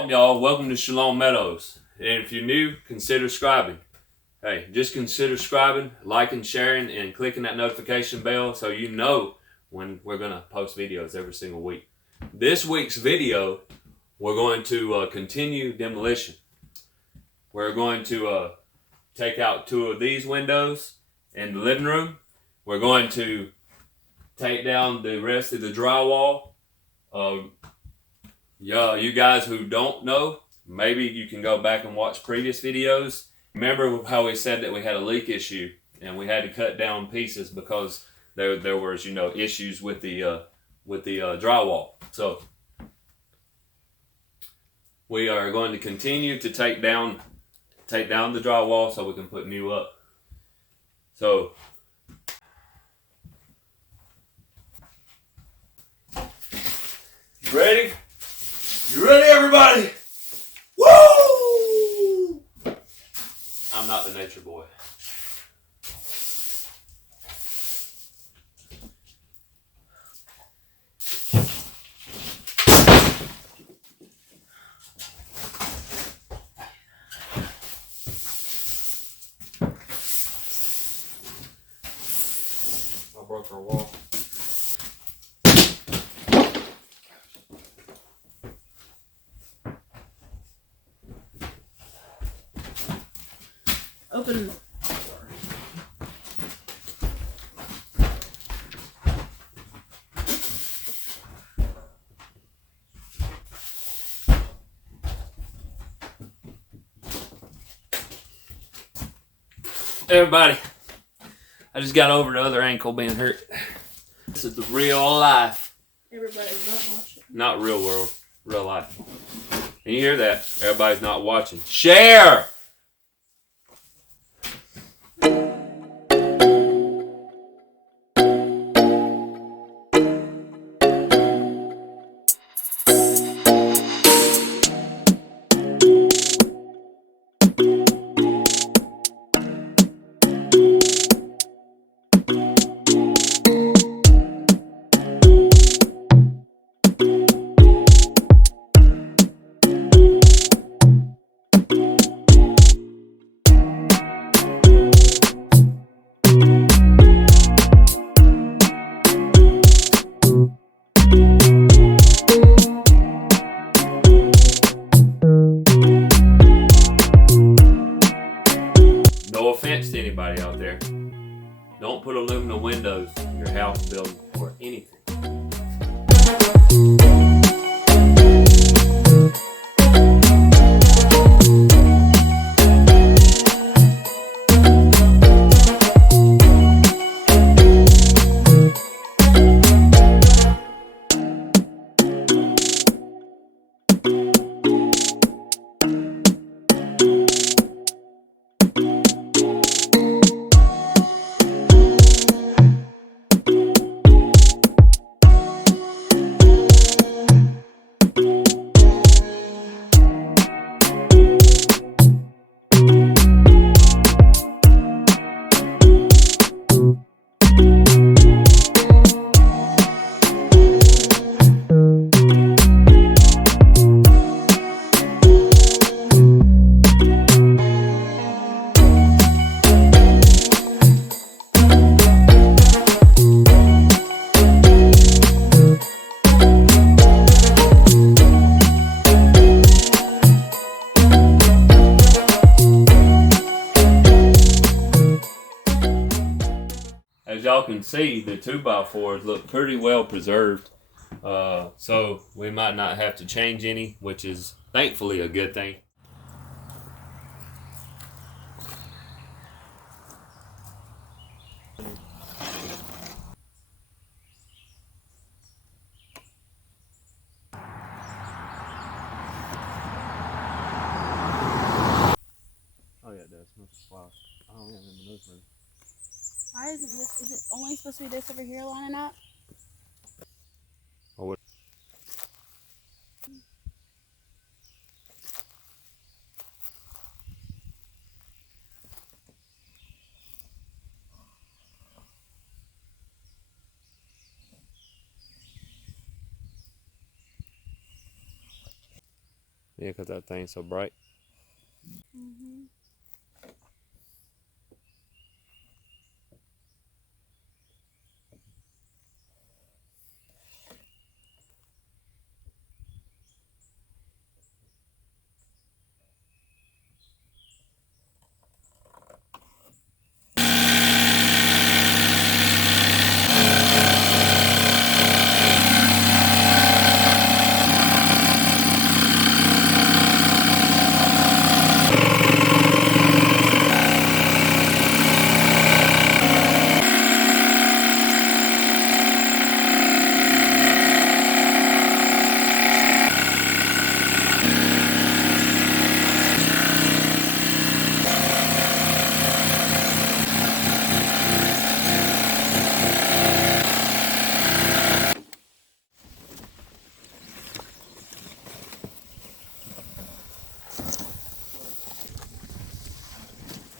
Shalom, y'all. Welcome to Shalom Meadows. And if you're new, consider subscribing. Hey, just consider subscribing, liking, sharing, and clicking that notification bell so you know when we're going to post videos every single week. This week's video, we're going to continue demolition. We're going to take out 2 of these windows in the living room. We're going to take down the rest of the drywall. Yeah, you guys who don't know, maybe you can go back and watch previous videos. Remember how we said that we had a leak issue and we had to cut down pieces because there was, issues with the drywall. So we are going to continue to take down the drywall so we can put new up. So ready? You ready, everybody? Woo! I'm not the nature boy. I broke our wall. Open the door. Everybody, I just got over the other ankle being hurt. This is the real life. Everybody's not watching. Not real world, real life. And you hear that? Everybody's not watching. Share! No offense to anybody out there. Don't put aluminum windows in your house, building, or anything. As y'all can see, the 2x4s look pretty well preserved. So we might not have to change any, which is thankfully a good thing. Oh yeah, it does. Wow. I don't even remember those ones. Why isn't this? Is it only supposed to be this over here lining up? Oh, what? Yeah, because that thing's so bright. Mm-hmm.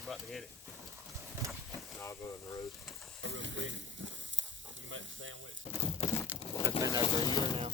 I'm about to hit it. And I'll go in the road. Real quick. You make the sandwich. That's been there for a year now.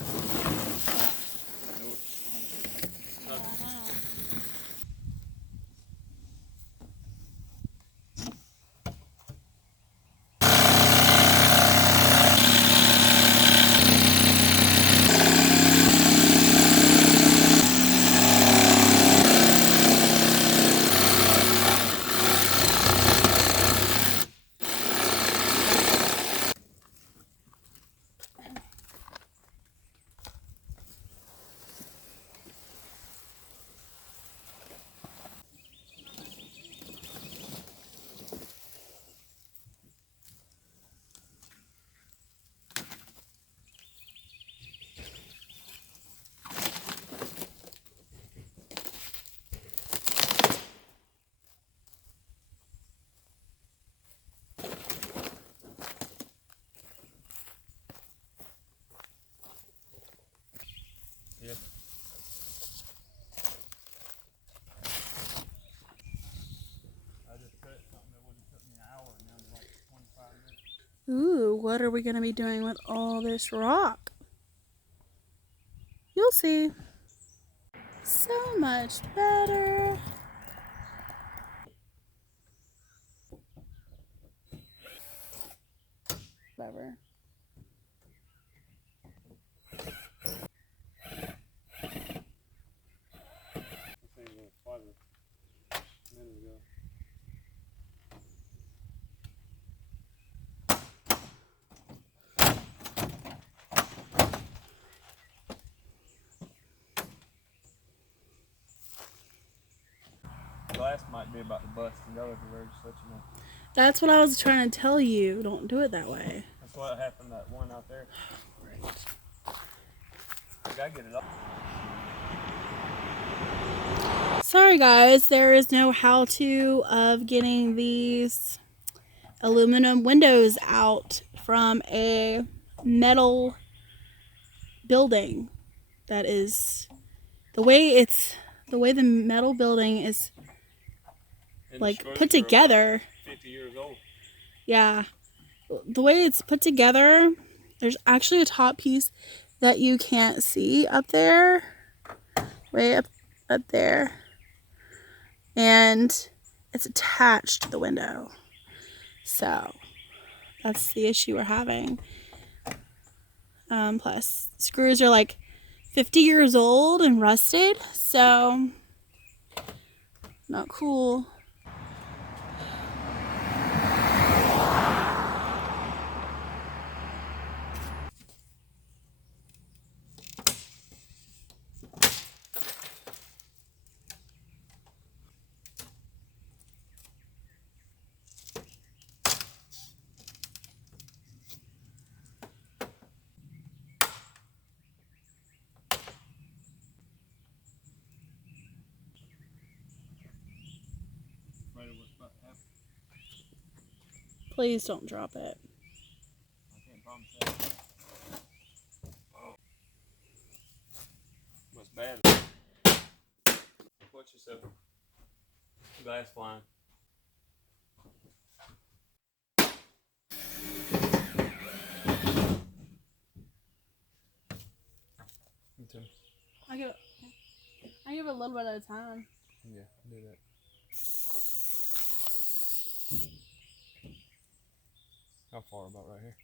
Yeah. I just cut something that would have took me an hour and now it's like 25 minutes. Ooh, what are we going to be doing with all this rock? You'll see. So much better. Whatever. I think it was quite a minute ago. Glass might be about to bust and go everywhere, just let you know. That's what I was trying to tell you. Don't do it that way. That's what happened to that one out there. I gotta get it up. Sorry guys, there is no how-to of getting these aluminum windows out from a metal building. That is the way the metal building is like put together. 50 years old. Yeah. The way it's put together, there's actually a top piece that you can't see up there. Way up there. And it's attached to the window. So that's the issue we're having. Plus, screws are like 50 years old and rusted, so not cool. Right of what's about to happen. Please don't drop it. I can't promise that. Oh. What's bad? Watch yourself. Glass flying. Me too. I get it. I give it a little bit at a time. Yeah, do that. How far? About right here.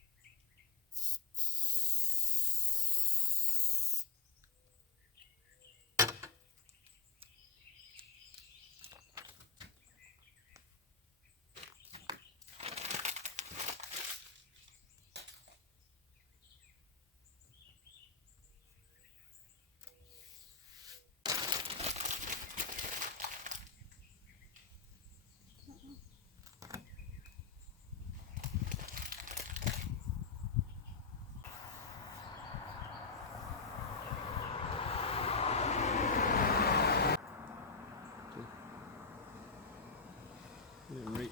Didn't reach.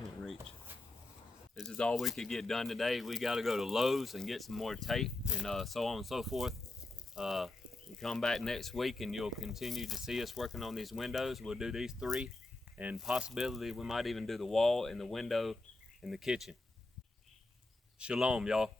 Didn't reach. This is all we could get done today. We got to go to Lowe's and get some more tape and so on and so forth. Come back next week and you'll continue to see us working on these windows. We'll do these 3 and possibly we might even do the wall and the window in the kitchen. Shalom, y'all.